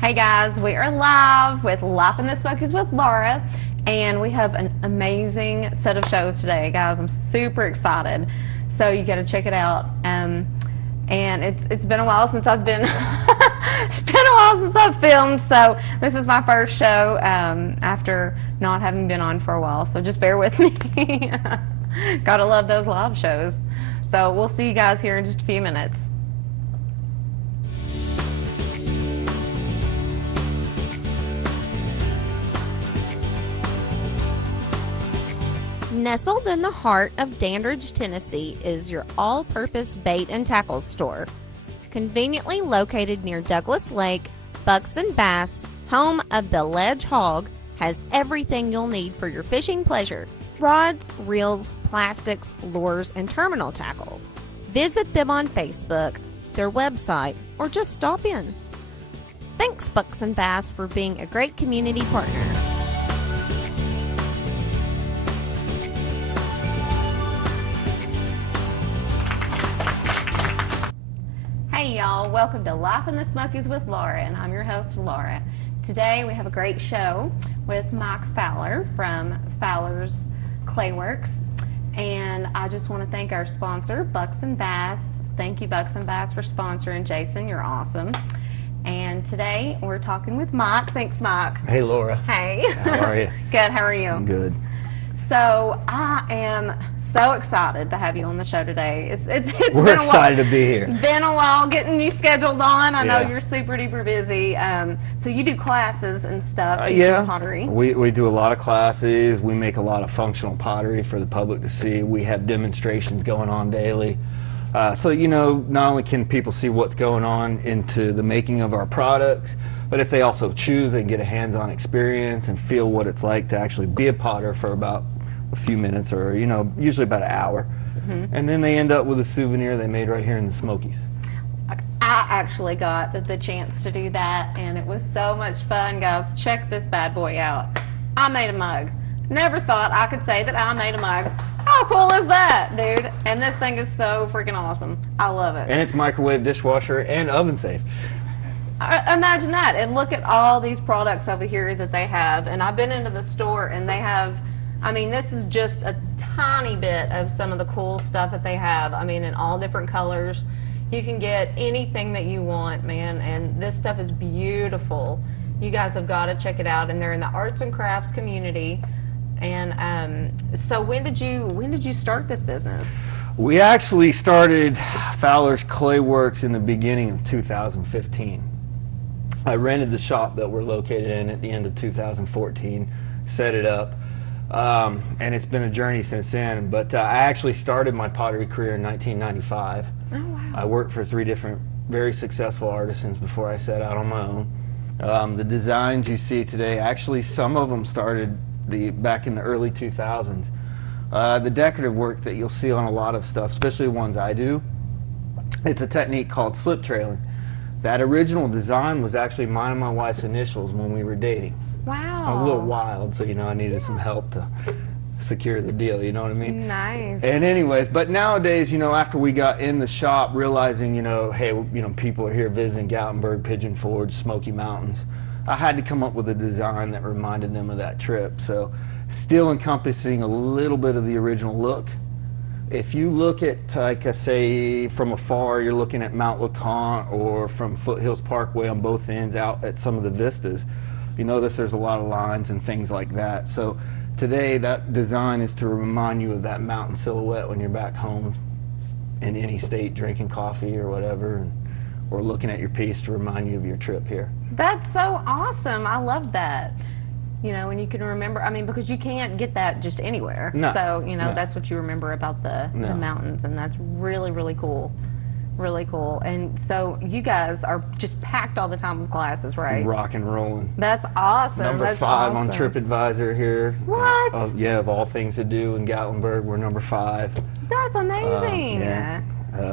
Hey guys, we are live with Life in the Smokies with Laura, and we have an amazing set of shows today, guys. I'm super excited, so you got to check it out. And it's been a while since I've been it's been a while since I've filmed, so this is my first show after not having been on for a while. So just bear with me. Gotta love those live shows. So we'll see you guys here in just a few minutes. Nestled in the heart of Dandridge, Tennessee is your all-purpose bait and tackle store. Conveniently located near Douglas Lake, Bucks and Bass, home of the Ledge Hog, has everything you'll need for your fishing pleasure. Rods, reels, plastics, lures, and terminal tackle. Visit them on Facebook, their website, or just stop in. Thanks, Bucks and Bass, for being a great community partner. Hey y'all, welcome to Life in the Smokies with Laura, and I'm your host, Laura. Today we have a great show with Mike Fowler from Fowler's Clayworks, and I just want to thank our sponsor, Bucks and Bass. Thank you, Bucks and Bass, for sponsoring. Jason, you're awesome. And today we're talking with Mike. Thanks, Mike. Hey, Laura. Hey. How are you? Good, how are you? I'm good. So I am so excited to have you on the show today. We're excited to be here. Been a while getting you scheduled on. I know Yeah. you're super duper busy. So you do classes and stuff, teaching Yeah, pottery. we do a lot of classes. We make a lot of functional pottery for the public to see. We have demonstrations going on daily. So, you know, not only can people see what's going on into the making of our products, but if they also choose, they can get a hands-on experience and feel what it's like to actually be a potter for about a few minutes, or, you know, usually about an hour. Mm-hmm. And then they end up with a souvenir they made right here in the Smokies. I actually got the chance to do that, and it was so much fun, guys. Check this bad boy out. I made a mug. Never thought I could say that I made a mug. How cool is that, dude? And this thing is so freaking awesome. I love it. And it's microwave, dishwasher, and oven safe. Imagine that, and look at all these products over here that they have. And I've been into the store, and they have, I mean, this is just a tiny bit of some of the cool stuff that they have. I mean, in all different colors. You can get anything that you want, man, and this stuff is beautiful. You guys have got to check it out, and they're in the arts and crafts community. And so when did you start this business? We actually started Fowler's Clayworks in the beginning of 2015. I rented the shop that we're located in at the end of 2014, set it up, and it's been a journey since then. But I actually started my pottery career in 1995. Oh, wow. I worked for 3 different very successful artisans before I set out on my own. The designs you see today, actually some of them started back in the early 2000s. The decorative work that you'll see on a lot of stuff, especially the ones I do, it's a technique called slip trailing. That original design was actually mine and my wife's initials when we were dating. Wow. I was a little wild, so, you know, I needed some help to secure the deal, you know what I mean? Nice. And anyways, but nowadays, you know, after we got in the shop, realizing, you know, hey, you know, people are here visiting Gatlinburg, Pigeon Forge, Smoky Mountains, I had to come up with a design that reminded them of that trip. So still encompassing a little bit of the original look. If you look at, like I say, from afar, you're looking at Mount LeConte or from Foothills Parkway on both ends out at some of the vistas, you notice there's a lot of lines and things like that. So today that design is to remind you of that mountain silhouette when you're back home in any state drinking coffee or whatever, or looking at your piece to remind you of your trip here. That's so awesome. I love that. You know, and you can remember, I mean, because you can't get that just anywhere. No. So, you know, No. that's what you remember about the mountains, and that's really, really cool. Really cool. And so you guys are just packed all the time with classes, right? Rock and rolling. That's awesome. Number That's 5 awesome. on TripAdvisor here. What? Yeah, of all things to do in Gatlinburg, we're number 5. That's amazing. Yeah.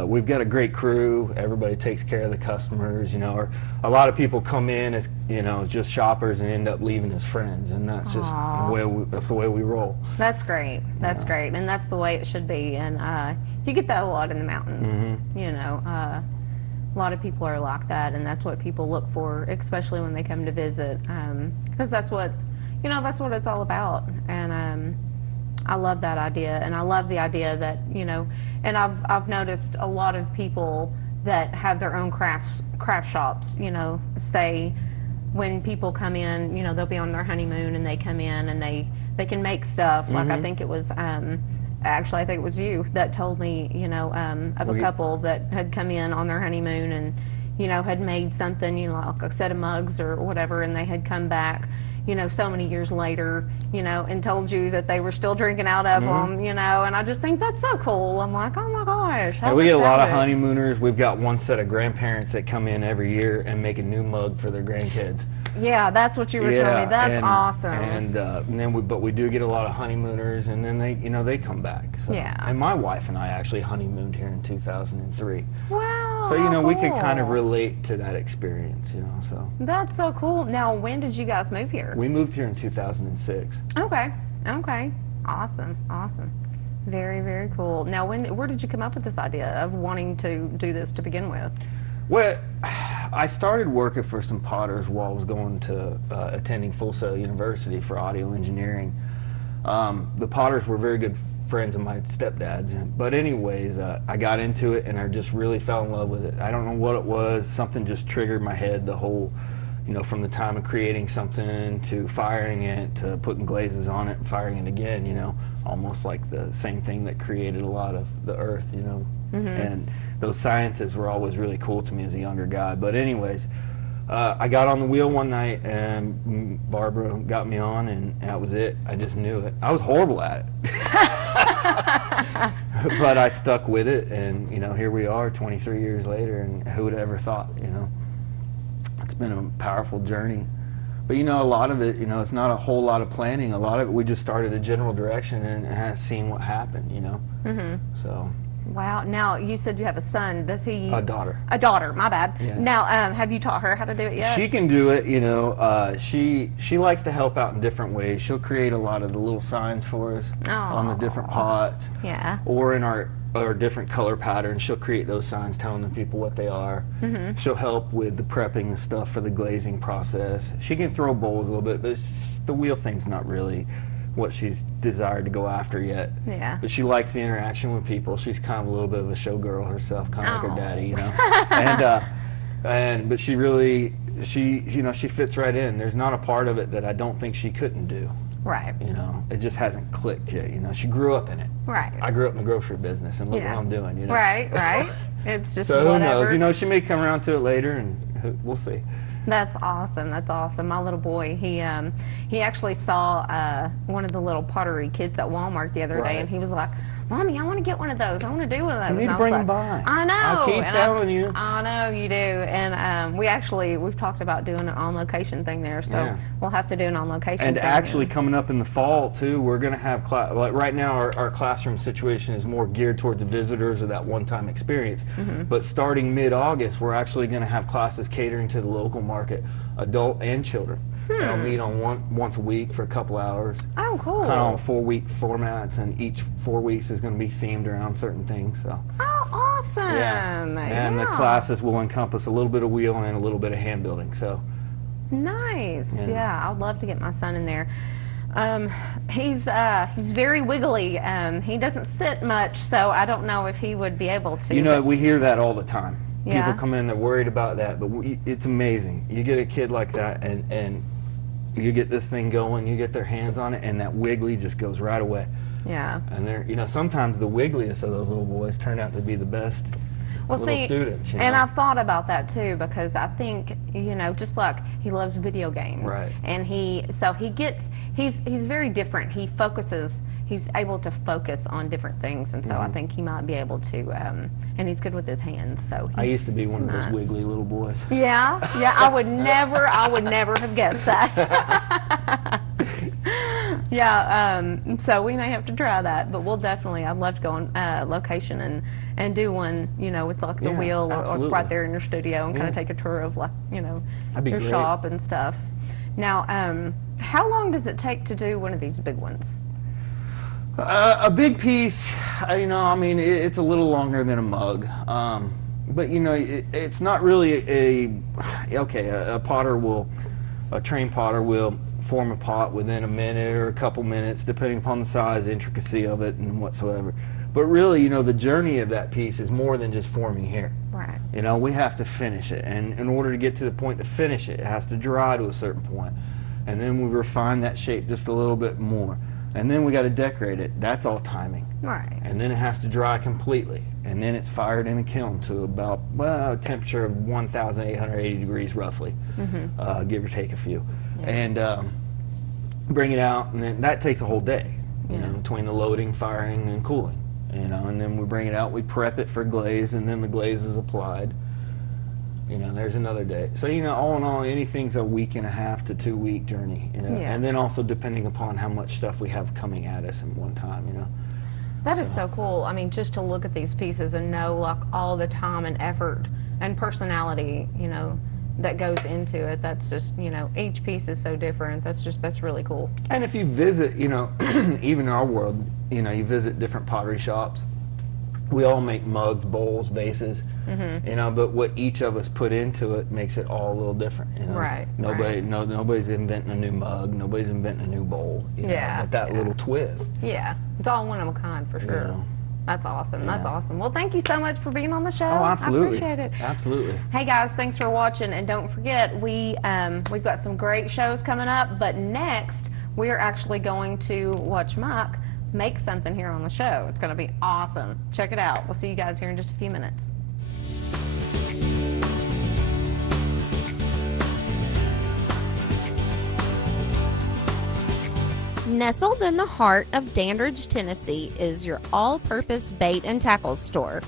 We've got a great crew. Everybody takes care of the customers, you know. Or a lot of people come in as, you know, just shoppers and end up leaving as friends, and that's just the way we roll. That's great. That's great, and that's the way it should be. And you get that a lot in the mountains. Mm-hmm. You know, a lot of people are like that, and that's what people look for, especially when they come to visit, because that's what, you know, that's what it's all about. And I love that idea, and I love the idea that, you know, and I've noticed a lot of people that have their own craft shops, you know, say when people come in, you know, they'll be on their honeymoon and they come in and they can make stuff. Like I think it was actually, I think it was you that told me, you know, of a couple that had come in on their honeymoon and, you know, had made something, you know, like a set of mugs or whatever, and they had come back, you know, so many years later, you know, and told you that they were still drinking out of them, you know, and I just think that's so cool. I'm like, oh my gosh. And we get a lot of honeymooners. We've got one set of grandparents that come in every year and make a new mug for their grandkids. Yeah, that's what you were telling me. That's awesome. And then we do get a lot of honeymooners, and then they, you know, they come back. So. Yeah. And my wife and I actually honeymooned here in 2003. Wow. So, you know, cool. we can kind of relate to that experience, you know, so. That's so cool. Now, when did you guys move here? We moved here in 2006. Okay. Okay. Awesome. Awesome. Very, very cool. Now, where did you come up with this idea of wanting to do this to begin with? Well, I started working for some potters while I was going to attending Full Sail University for audio engineering. The potters were very good friends of my stepdad's, but anyways, I got into it and I just really fell in love with it. I don't know what it was. Something just triggered my head. The whole, you know, from the time of creating something to firing it to putting glazes on it and firing it again, you know, almost like the same thing that created a lot of the earth, you know. And those sciences were always really cool to me as a younger guy. But anyways, I got on the wheel one night and Barbara got me on, and that was it. I just knew it. I was horrible at it. But I stuck with it, and, you know, here we are 23 years later, and who would have ever thought, you know. It's been a powerful journey. But, you know, a lot of it, you know, it's not a whole lot of planning. A lot of it, we just started a general direction and has seen what happened, you know. So. Wow. Now, you said you have a son. Does he? A daughter. A daughter. My bad. Yeah. Now, have you taught her how to do it yet? She can do it, you know. She likes to help out in different ways. She'll create a lot of the little signs for us on the different pots. Yeah. Or in our different color patterns, she'll create those signs telling the people what they are. She'll help with the prepping the stuff for the glazing process. She can throw bowls a little bit, but the wheel thing's not really what she's desired to go after yet. Yeah. But she likes the interaction with people. She's kind of a little bit of a showgirl herself, kind of like her daddy, you know. But she really, you know, she fits right in. There's not a part of it that I don't think she couldn't do. Right. You know, it just hasn't clicked yet. You know, she grew up in it. Right. I grew up in the grocery business, and look what I'm doing. You know. Right. Right. It's just so whatever. Who knows? You know, she may come around to it later, and we'll see. That's awesome. That's awesome. My little boy, he actually saw one of the little pottery kits at Walmart the other day, and he was like, "Mommy, I want to get one of those. I want to do one of those." You need to bring them by. I know. I keep telling you. I know you do. And we've talked about doing an on-location thing there, so we'll have to do an on-location thing. And actually coming up in the fall, too, we're going to have, like right now our classroom situation is more geared towards the visitors or that one-time experience. But starting mid-August, we're actually going to have classes catering to the local market, adult and children. They'll meet on once a week for a couple hours. Oh, cool. Kind of on 4-week formats, and each 4 weeks is going to be themed around certain things. So. Oh, awesome. Yeah. And the classes will encompass a little bit of wheel and a little bit of hand building. So. Nice. Yeah, I'd love to get my son in there. He's very wiggly. He doesn't sit much, so I don't know if he would be able to. You know, we hear that all the time. Yeah. People come in, they're worried about that, but it's amazing. You get a kid like that, and you get this thing going, you get their hands on it, and that wiggly just goes right away. Yeah. And they're, you know, sometimes the wiggliest of those little boys turn out to be the best little students. You know? And I've thought about that too, because I think, you know, just like he loves video games. Right. And he's very different. He's able to focus on different things, and so I think he might be able to, and he's good with his hands. So I used to be one of those wiggly little boys. Yeah, I would never have guessed that. Yeah, so we may have to try that, but I'd love to go on location and do one, you know, with like the wheel or right there in your studio and kind of take a tour of, like, you know, your shop and stuff. Now, how long does it take to do one of these big ones? A big piece, you know, I mean, it's a little longer than a mug. But you know, it's not really a trained potter will form a pot within a minute or a couple minutes, depending upon the size, intricacy of it, and whatsoever. But really, you know, the journey of that piece is more than just forming here. Right. You know, we have to finish it, and in order to get to the point to finish it, it has to dry to a certain point, and then we refine that shape just a little bit more, and then we got to decorate it. That's all timing. Right. And then it has to dry completely, and then it's fired in a kiln to about, well, a temperature of 1,880 degrees roughly, give or take a few, and bring it out, and then that takes a whole day, you know, between the loading, firing, and cooling. You know, and then we bring it out, we prep it for glaze, and then the glaze is applied. You know, there's another day. So, you know, all in all, anything's a week and a half to 2 week journey, you know. And then also depending upon how much stuff we have coming at us at one time, you know. That is so cool. I mean, just to look at these pieces and know, like, all the time and effort and personality, you know, that goes into it. That's just, you know, each piece is so different. That's really cool. And if you visit, you know, even in our world, you know, you visit different pottery shops, we all make mugs, bowls, vases, you know, but what each of us put into it makes it all a little different, you know. Right. Nobody's inventing a new mug, nobody's inventing a new bowl, you know, but that little twist. Yeah, it's all one of a kind for sure. You know. That's awesome. That's awesome. Well, thank you so much for being on the show. Oh, absolutely. I appreciate it. Absolutely. Hey guys, thanks for watching, and don't forget we've got some great shows coming up. But next, we're actually going to watch Mike make something here on the show. It's going to be awesome. Check it out. We'll see you guys here in just a few minutes. Nestled in the heart of Dandridge, Tennessee is your all-purpose bait and tackle store.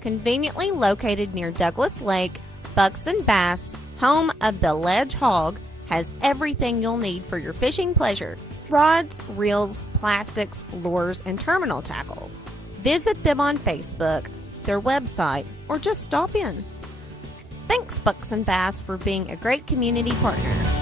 Conveniently located near Douglas Lake, Bucks and Bass, home of the Ledge Hog, has everything you'll need for your fishing pleasure. Rods, reels, plastics, lures, and terminal tackle. Visit them on Facebook, their website, or just stop in. Thanks, Bucks and Bass, for being a great community partner.